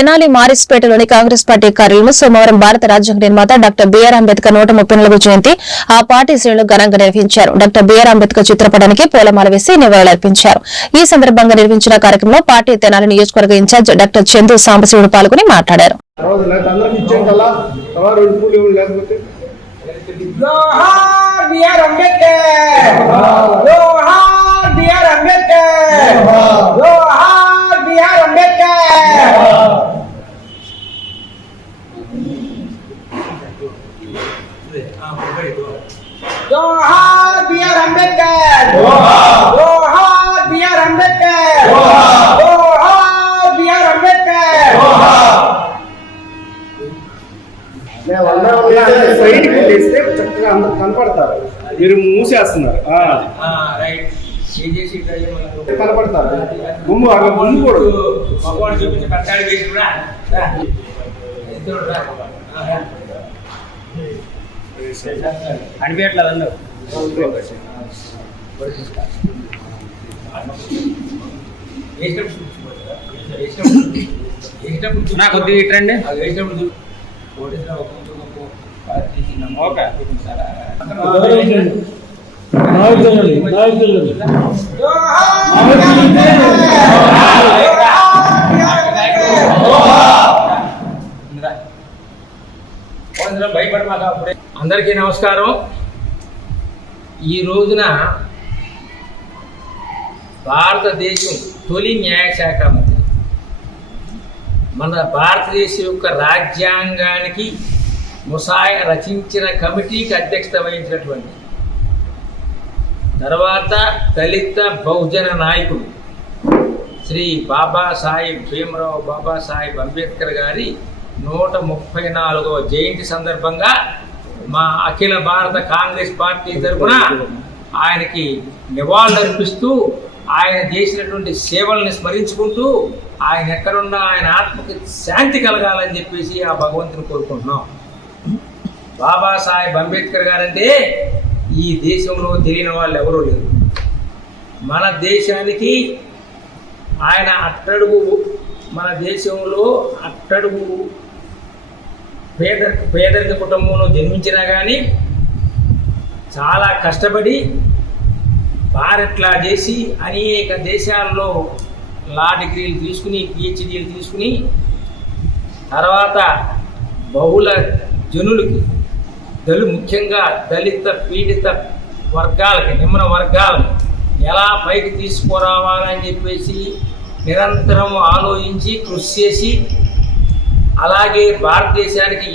Tenali మారిస్పేటలోని Congress party కార్యాలయంలో సోమవారం భారత రాజ్యాంగ నిర్మాత డాక్టర్ బిఆర్ అంబేద్కర్ నూట ముప్పై నాలుగు జయంతి ఆ పార్టీ శ్రేణులు ఘనంగా నిర్వహించారు. డాక్టర్ బిఆర్ అంబేద్కర్ చిత్రపటానికి పూలమాల వేసి నివాళులర్పించారు. ఈ సందర్భంగా నిర్వహించిన కార్యక్రమంలో పార్టీ తెనాలి నియోజకవర్గ ఇన్ఛార్జ్ డాక్టర్ చందు సాంబశివుడు పాల్గొని మాట్లాడారు. తర్వాత లేకపోతే అందరికి ఇచ్చాం కదా తర్వాత రెండు పూలు ఇవ్వండి లేకపోతే జోహార్ బిఆర్ అంబేద్కర్ జోహార్ బిఆర్ అంబేద్కర్ జోహార్ బిఆర్ అంబేద్కర్ జోహార్ బిఆర్ అంబేద్కర్! జోహార్! బిఆర్ అంబేద్కర్! జోహార్! బిఆర్ అంబేద్కర్! సైడ్కి వెళ్ళేస్తే చక్కగా అందరు కనపడతారు. మీరు మూసేస్తున్నారు. ఆ, రైట్. చేసి కనపడతారు. అక్కడ కూడా. చూపించి అనిపించట్లేదు అందరూ వేసినప్పుడు నా కొద్దిగా ఇట్రండి. ఓకే. భయపడమాక అప్పుడే అందరికీ నమస్కారం ఈ రోజున భారతదేశం తొలి న్యాయశాఖ మంత్రి మన భారతదేశం యొక్క రాజ్యాంగానికి ముసాయ రచించిన కమిటీకి అధ్యక్షత వహించినటువంటి తర్వాత దళిత బహుజన నాయకుడు శ్రీ బాబాసాహెబ్ భీమరావు బాబాసాహెబ్ అంబేద్కర్ గారి నూట ముప్పై నాలుగవ జయంతి సందర్భంగా మా అఖిల భారత కాంగ్రెస్ పార్టీ తరఫున ఆయనకి నివాళులర్పిస్తూ ఆయన చేసినటువంటి సేవల్ని స్మరించుకుంటూ ఆయన ఎక్కడున్నా ఆయన ఆత్మకి శాంతి కలగాలని చెప్పేసి ఆ భగవంతుని కోరుకుంటున్నాం. బాబాసాహెబ్ అంబేద్కర్ గారంటే ఈ దేశంలో తెలియని వాళ్ళు ఎవరూ లేరు. మన దేశానికి ఆయన అట్టడుగు మన దేశంలో అట్టడుగు పేద పేదరిక కుటుంబంలో జన్మించినా కానీ చాలా కష్టపడి భారత్లా చేసి అనేక దేశాల్లో లా డిగ్రీలు తీసుకుని పిహెచ్డీలు తీసుకుని తర్వాత బహుళ జనులకి దళి ముఖ్యంగా దళిత పీడిత వర్గాలకి నిమ్న వర్గాలను ఎలా పైకి తీసుకురావాలని చెప్పేసి నిరంతరం ఆలోచించి కృషి చేసి అలాగే భారతదేశానికి